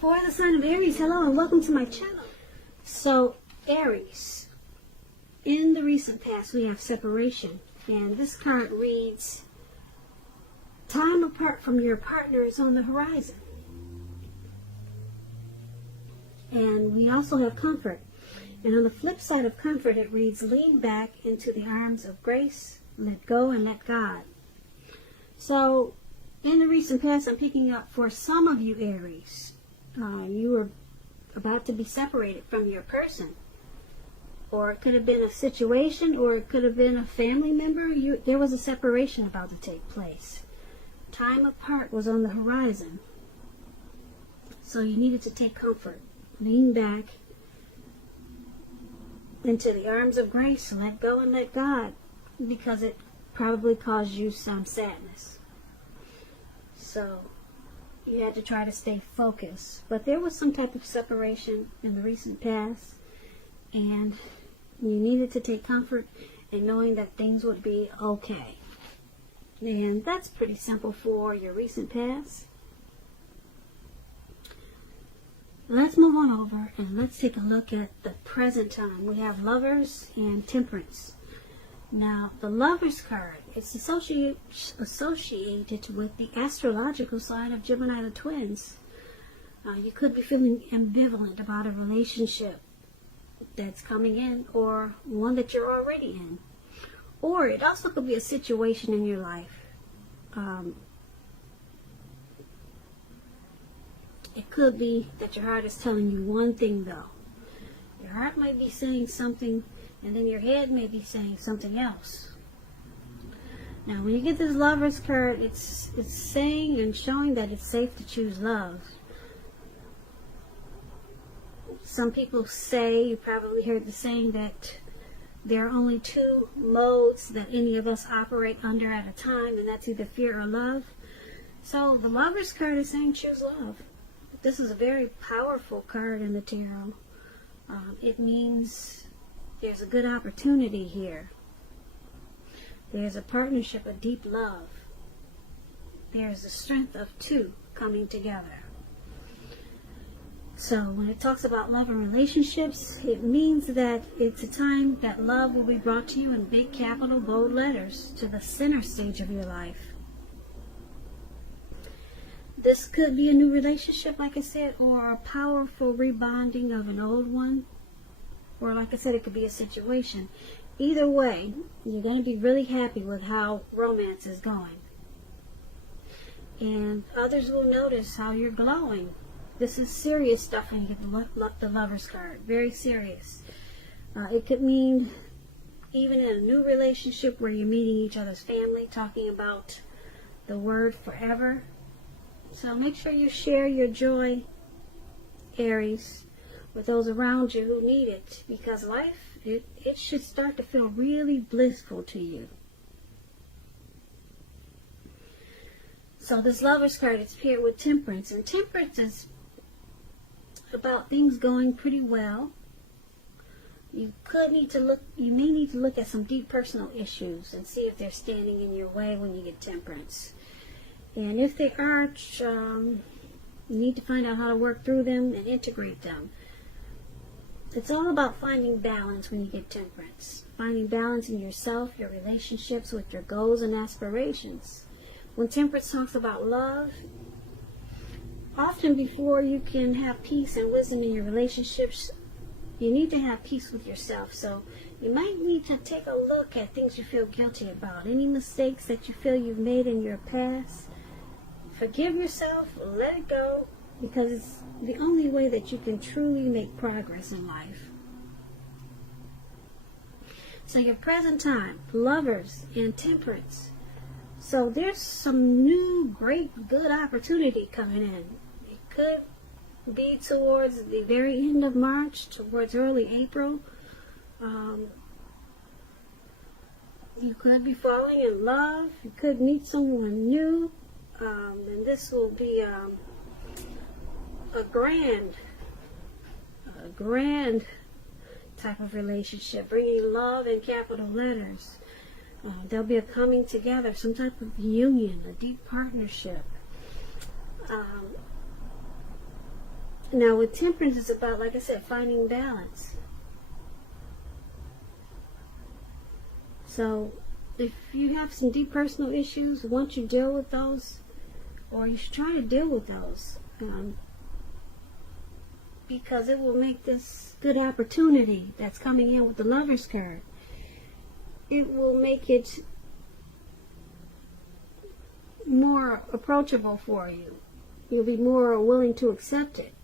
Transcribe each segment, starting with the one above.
For the sign of Aries, hello and welcome to my channel. So, Aries, in the recent past we have separation, and this card reads, time apart from your partner is on the horizon. And we also have comfort. And on the flip side of comfort, it reads, lean back into the arms of grace, let go and let God. So, in the recent past, I'm picking up for some of you Aries, you were about to be separated from your person. Or it could have been a situation, or it could have been a family member. There was a separation about to take place. Time apart was on the horizon. So you needed to take comfort. Lean back into the arms of grace, let go and let God, because it probably caused you some sadness. So you had to try to stay focused. But there was some type of separation in the recent past, and you needed to take comfort in knowing that things would be okay. And that's pretty simple for your recent past. Let's move on over and let's take a look at the present time. We have Lovers and Temperance. Now, the Lovers card, it's associated with the astrological sign of Gemini the twins. You could be feeling ambivalent about a relationship that's coming in, or one that you're already in. Or it also could be a situation in your life. It could be that your heart is telling you one thing, though. Your heart might be saying something, and then your head may be saying something else. Now, when you get this Lovers card, it's saying and showing that it's safe to choose love. Some people say, you probably heard the saying, that there are only two modes that any of us operate under at a time, and that's either fear or love. So the Lovers card is saying choose love. This is a very powerful card in the tarot. It means there's a good opportunity here. There's a partnership, a deep love. There's the strength of two coming together. So when it talks about love and relationships, it means that it's a time that love will be brought to you in big, capital, bold letters to the center stage of your life. This could be a new relationship, like I said, or a powerful rebonding of an old one. Or like I said, it could be a situation. Either way, you're going to be really happy with how romance is going. And others will notice how you're glowing. This is serious stuff when you get the Lovers card. Very serious. It could mean even in a new relationship where you're meeting each other's family, talking about the word forever. So make sure you share your joy, Aries, with those around you who need it, because life, it should start to feel really blissful to you. So this Lovers card is paired with Temperance, and Temperance is about things going pretty well. You may need to look at some deep personal issues and see if they're standing in your way when you get Temperance. And if they aren't, you need to find out how to work through them and integrate them. It's all about finding balance when you get Temperance. Finding balance in yourself, your relationships, with your goals and aspirations. When Temperance talks about love, often before you can have peace and wisdom in your relationships, you need to have peace with yourself. So you might need to take a look at things you feel guilty about. Any mistakes that you feel you've made in your past. Forgive yourself, let it go, because it's the only way that you can truly make progress in life. So your present time, Lovers and Temperance. So there's some new, great, good opportunity coming in. It could be towards the very end of March, towards early April. You could be falling in love. You could meet someone new. And this will be a grand type of relationship, bringing love in capital letters. There'll be a coming together, some type of union, a deep partnership. Now with Temperance, it's about, like I said, finding balance. So if you have some deep personal issues, once you deal with those, or you should try to deal with those, because it will make this good opportunity that's coming in with the Lovers card. It will make it more approachable for you. You'll be more willing to accept it.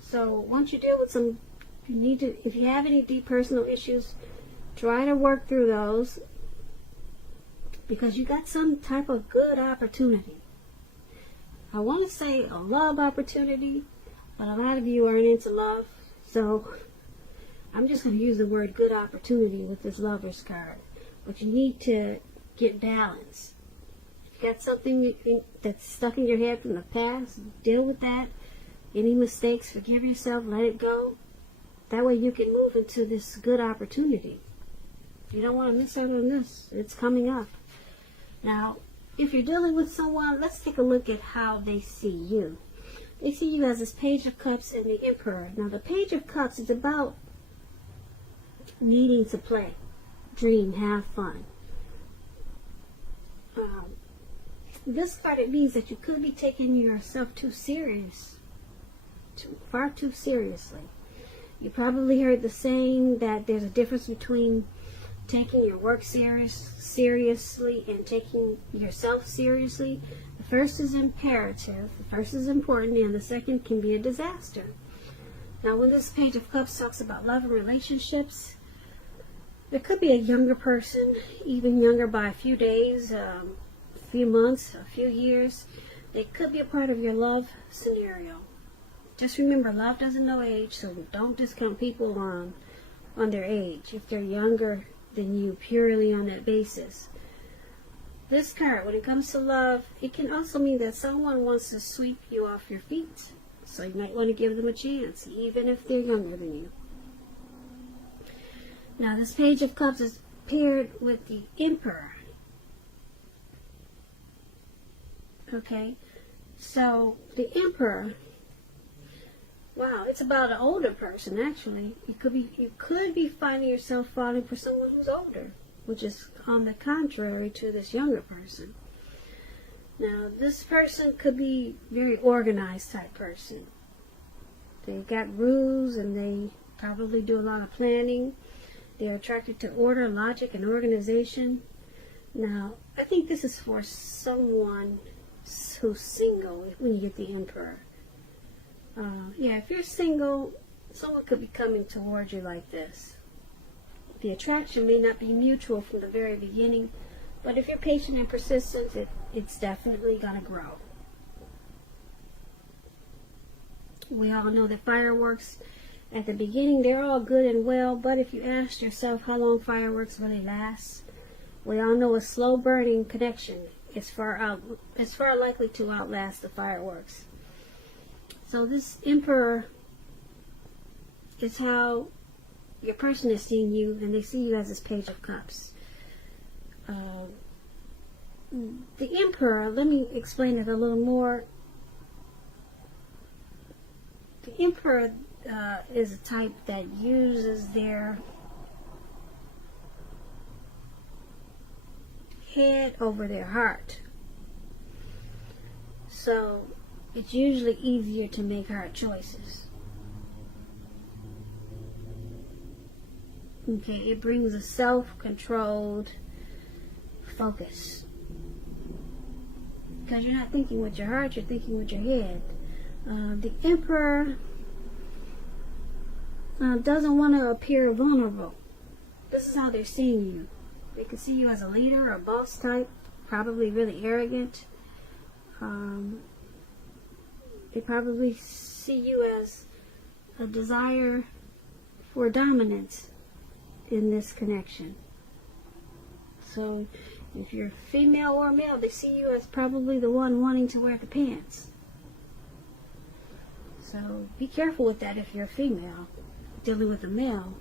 So once you deal with some, you need to, if you have any deep personal issues, try to work through those, because you got some type of good opportunity. I want to say a love opportunity, but a lot of you aren't into love, so I'm just going to use the word good opportunity with this Lovers card. But you need to get balance. If you got something that's stuck in your head from the past, deal with that. Any mistakes, forgive yourself, let it go. That way you can move into this good opportunity. You don't want to miss out on this. It's coming up. Now, if you're dealing with someone, let's take a look at how they see you. They see you as this Page of Cups and the Emperor. Now, the Page of Cups is about needing to play, dream, have fun. This card, it means that you could be taking yourself too serious, far too seriously. You probably heard the saying that there's a difference between taking your work seriously and taking yourself seriously. The first is imperative, the first is important, and the second can be a disaster. Now, when this Page of Cups talks about love and relationships, there could be a younger person, even younger by a few days, a few months, a few years. They could be a part of your love scenario. Just remember, love doesn't know age, so don't discount people on their age if they're younger than you, purely on that basis. This card, when it comes to love, it can also mean that someone wants to sweep you off your feet. So you might want to give them a chance, even if they're younger than you. Now, this Page of Cups is paired with the Emperor. Okay, so the Emperor, wow, it's about an older person, actually. You could be finding yourself falling for someone who's older, which is on the contrary to this younger person. Now, this person could be very organized type person. They got rules and they probably do a lot of planning. They're attracted to order, logic, and organization. Now, I think this is for someone who's single when you get the Emperor. Yeah, if you're single, someone could be coming towards you like this. The attraction may not be mutual from the very beginning, but if you're patient and persistent, it's definitely going to grow. We all know that fireworks, at the beginning, they're all good and well, but if you ask yourself how long fireworks really last, we all know a slow burning connection is far likely to outlast the fireworks. So this Emperor is how your person is seeing you, and they see you as this Page of Cups. The Emperor, let me explain it a little more. The Emperor is a type that uses their head over their heart. So it's usually easier to make hard choices. Okay, it brings a self-controlled focus. Because you're not thinking with your heart, you're thinking with your head. The Emperor doesn't want to appear vulnerable. This is how they're seeing you. They can see you as a leader or a boss type, probably really arrogant. They probably see you as a desire for dominance in this connection. So if you're female or male, they see you as probably the one wanting to wear the pants. So be careful with that if you're a female dealing with a male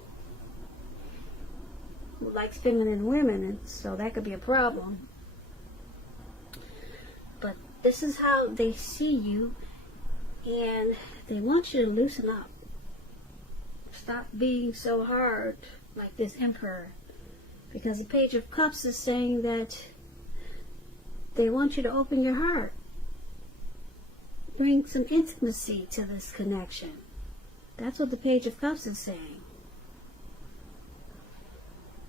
who likes feminine women, and so that could be a problem. But this is how they see you, And they want you to loosen up. Stop being so hard like this Emperor. Because the Page of Cups is saying that they want you to open your heart. Bring some intimacy to this connection. That's what the Page of Cups is saying.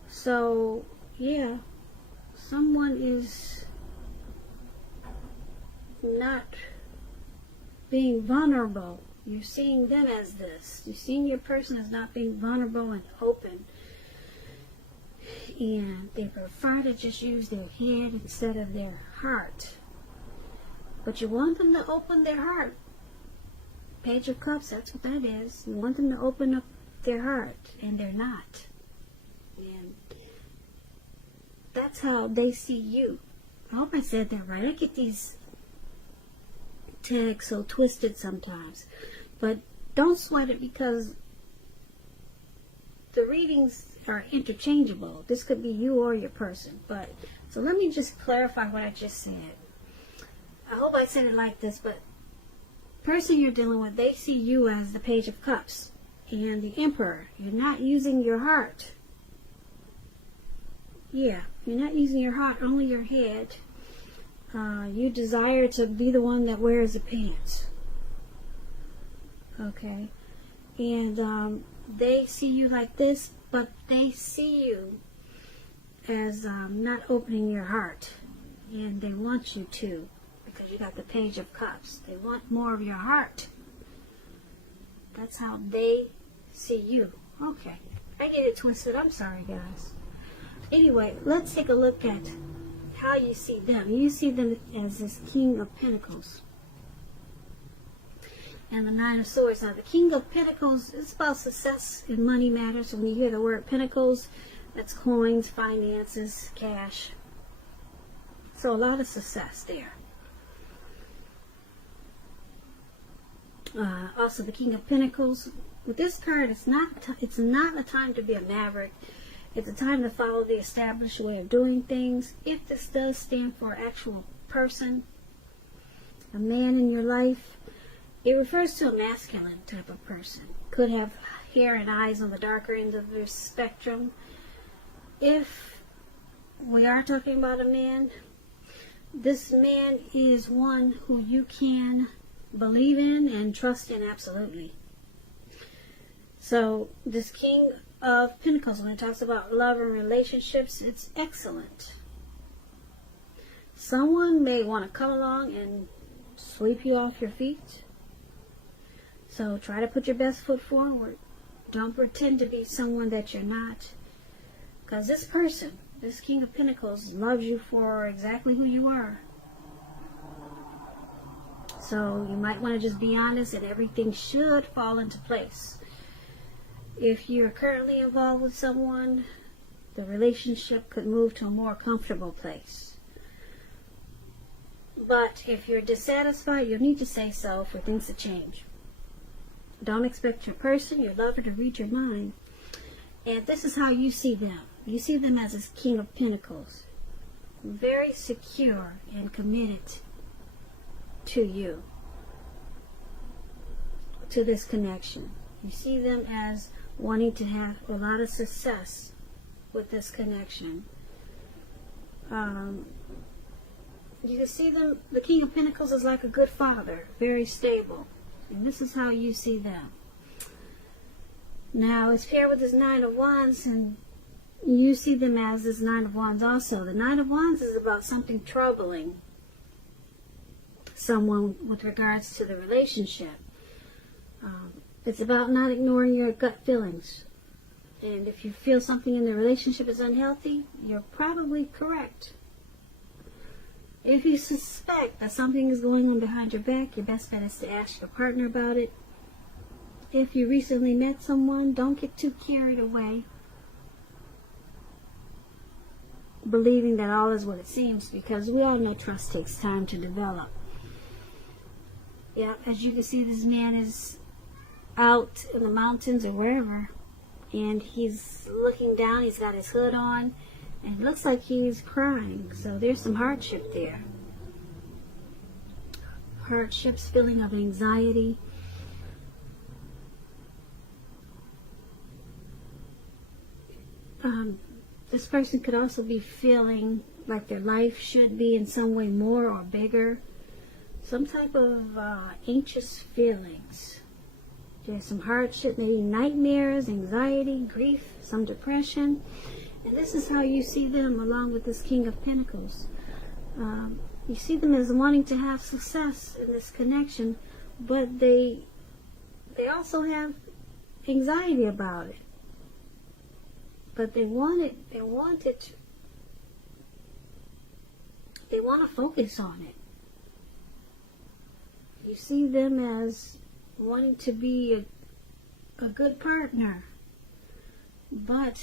So, yeah, someone is not being vulnerable. You're seeing them as this. You're seeing your person as not being vulnerable and open. And they prefer to just use their head instead of their heart. But you want them to open their heart. Page of Cups, that's what that is. You want them to open up their heart, and they're not. And that's how they see you. I hope I said that right. I get these tags so twisted sometimes. But don't sweat it, because the readings are interchangeable. This could be you or your person. But so let me just clarify what I just said. I hope I said it like this, but the person you're dealing with, they see you as the Page of Cups and the Emperor. You're not using your heart. Yeah, you're not using your heart, only your head. You desire to be the one that wears the pants. Okay. And they see you like this, but they see you as not opening your heart. And they want you to, because you got the Page of Cups. They want more of your heart. That's how they see you. Okay. I get it twisted. I'm sorry, guys. Anyway, let's take a look at how you see them. You see them as this King of Pentacles and the Nine of Swords. Now, the King of Pentacles is about success in money matters. When you hear the word Pentacles, that's coins, finances, cash. So a lot of success there. Also, the King of Pentacles. With this card, it's not a time to be a maverick. It's a time to follow the established way of doing things. If this does stand for an actual person, a man in your life, it refers to a masculine type of person. Could have hair and eyes on the darker end of the spectrum. If we are talking about a man, this man is one who you can believe in and trust in absolutely. So this King of Pentacles, when it talks about love and relationships, it's excellent. Someone may want to come along and sweep you off your feet. So try to put your best foot forward. Don't pretend to be someone that you're not. Because this person, this King of Pentacles, loves you for exactly who you are. So you might want to just be honest, and everything should fall into place. If you're currently involved with someone, the relationship could move to a more comfortable place. But if you're dissatisfied, you'll need to say so for things to change. Don't expect your person, your lover, to read your mind. And this is how you see them. You see them as a King of Pentacles. Very secure and committed to you. To this connection. You see them as wanting to have a lot of success with this connection. You can see them, the King of Pentacles is like a good father, very stable. And this is how you see them. Now, it's paired with this Nine of Wands, and you see them as this Nine of Wands also. The Nine of Wands is about something troubling someone with regards to the relationship. It's about not ignoring your gut feelings. And if you feel something in the relationship is unhealthy, you're probably correct. If you suspect that something is going on behind your back, your best bet is to ask your partner about it. If you recently met someone, don't get too carried away, believing that all is what it seems, because we all know trust takes time to develop. Yeah, as you can see, this man is out in the mountains or wherever, and he's looking down. He's got his hood on, and it looks like he's crying. So there's some hardship there. hardships, feeling of anxiety. This person could also be feeling like their life should be in some way more or bigger. Some type of anxious feelings. There's some hardship, maybe nightmares, anxiety, grief, some depression. And this is how you see them along with this King of Pentacles. You see them as wanting to have success in this connection, but they also have anxiety about it. But they want to focus on it. You see them as wanting to be a good partner. But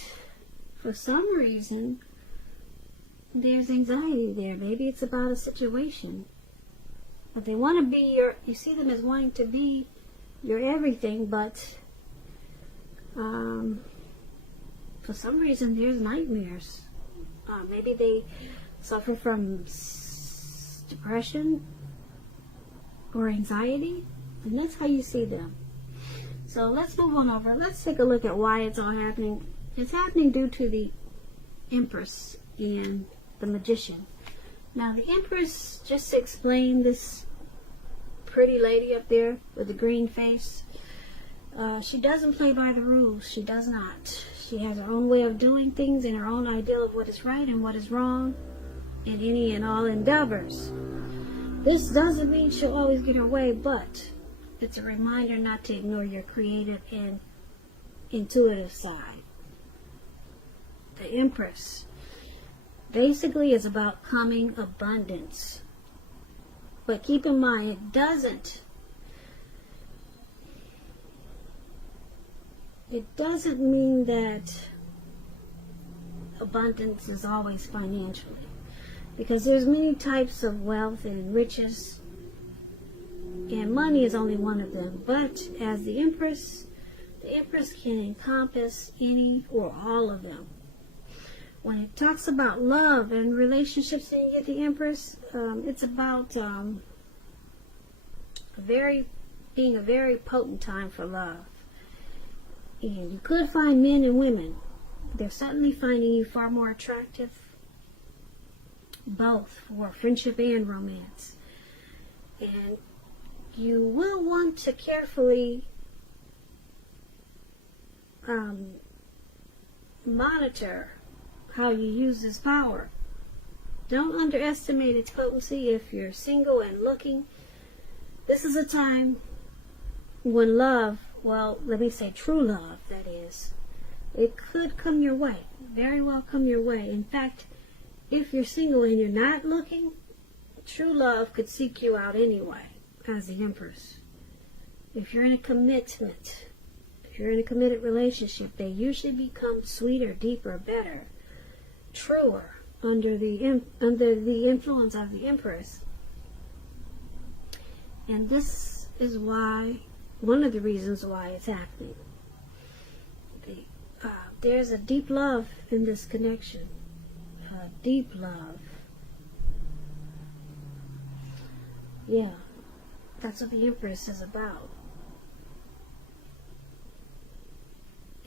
for some reason, there's anxiety there. Maybe it's about a situation. But they want to be you see them as wanting to be your everything, but for some reason there's nightmares. Maybe they suffer from depression or anxiety, and that's how you see them. So let's move on over. Let's take a look at why it's all happening. It's happening due to the Empress and the Magician. Now the Empress, just to explain, this pretty lady up there with the green face, she doesn't play by the rules. She does not. She has her own way of doing things and her own ideal of what is right and what is wrong in any and all endeavors. This doesn't mean she'll always get her way, but it's a reminder not to ignore your creative and intuitive side. The Empress basically is about coming abundance. But keep in mind, it doesn't mean that abundance is always financially. Because there's many types of wealth and riches, and money is only one of them. But as the Empress can encompass any or all of them. When it talks about love and relationships and you get the Empress, it's about being a very potent time for love. And you could find men and women. They're certainly finding you far more attractive, both for friendship and romance. And you will want to carefully monitor how you use this power. Don't underestimate its potency if you're single and looking. This is a time when love, well, let me say true love, that is, it could come your way, very well come your way. In fact, if you're single and you're not looking, true love could seek you out anyway, as the Empress. If you're in a commitment, if you're in a committed relationship, they usually become sweeter, deeper, better, truer under the influence of the Empress. And this is why, one of the reasons why it's happening. There's a deep love in this connection. Deep love. Yeah, that's what the Empress is about.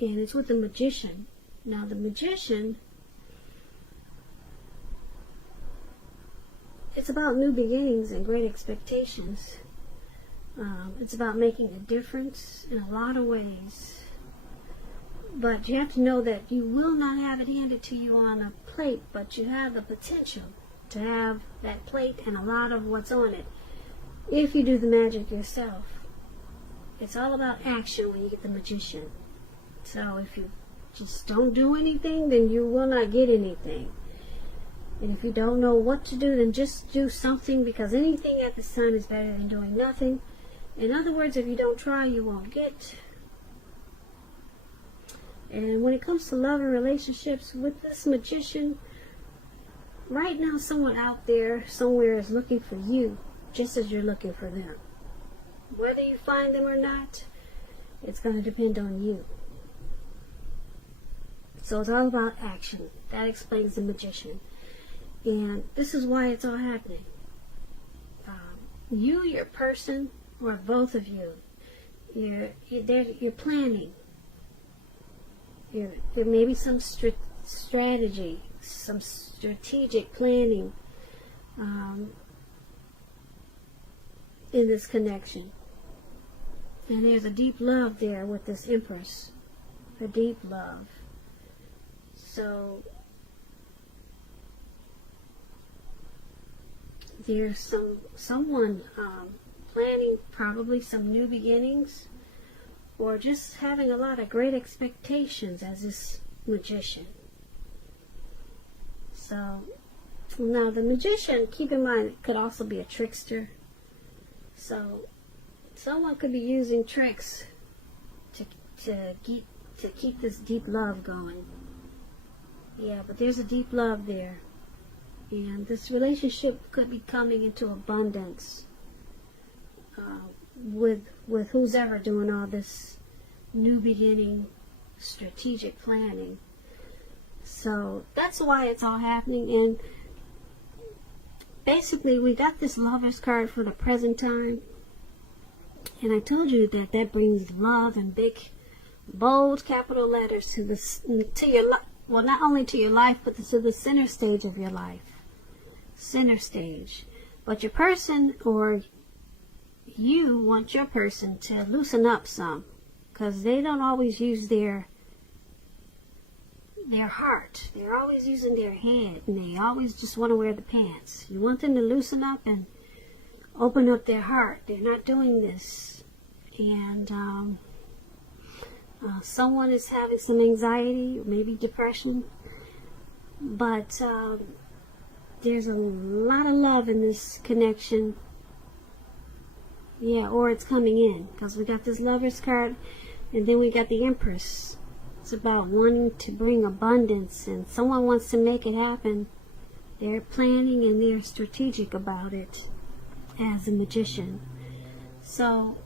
And it's with the Magician. Now the Magician, it's about new beginnings and great expectations. It's about making a difference in a lot of ways. But you have to know that you will not have it handed to you on a plate, but you have the potential to have that plate and a lot of what's on it if you do the magic yourself. It's all about action when you get the Magician. So if you just don't do anything, then you will not get anything. And if you don't know what to do, then just do something, because anything at this time is better than doing nothing. In other words, if you don't try, you won't get. And when it comes to love and relationships, with this Magician, right now someone out there somewhere is looking for you, just as you're looking for them. Whether you find them or not, it's going to depend on you. So it's all about action. That explains the Magician. And this is why it's all happening. you, your person, or both of you, you're planning. There may be some strategy, some strategic planning in this connection. And there's a deep love there with this Empress. A deep love. So there's someone planning probably some new beginnings, or just having a lot of great expectations as this Magician. So now the Magician, keep in mind, could also be a trickster. So someone could be using tricks to keep this deep love going. Yeah, but there's a deep love there. And this relationship could be coming into abundance with who's ever doing all this new beginning, strategic planning. So that's why it's all happening. And basically, we got this Lover's card for the present time. And I told you that brings love in big, bold capital letters to your life. Well, not only to your life, but to the center stage of your life. Center stage. But your person, or you want your person to loosen up some, because they don't always use their heart. They're always using their head, and they always just want to wear the pants. You want them to loosen up and open up their heart. They're not doing this. And someone is having some anxiety, maybe depression, but there's a lot of love in this connection. Yeah, or it's coming in, because we got this Lover's card, and then we got the Empress. It's about wanting to bring abundance, and someone wants to make it happen. They're planning and they're strategic about it as a Magician. So,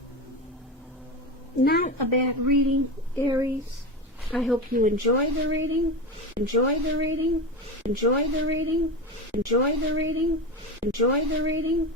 not a bad reading, Aries. I hope you enjoy the reading. Enjoy the reading. Enjoy the reading. Enjoy the reading. Enjoy the reading.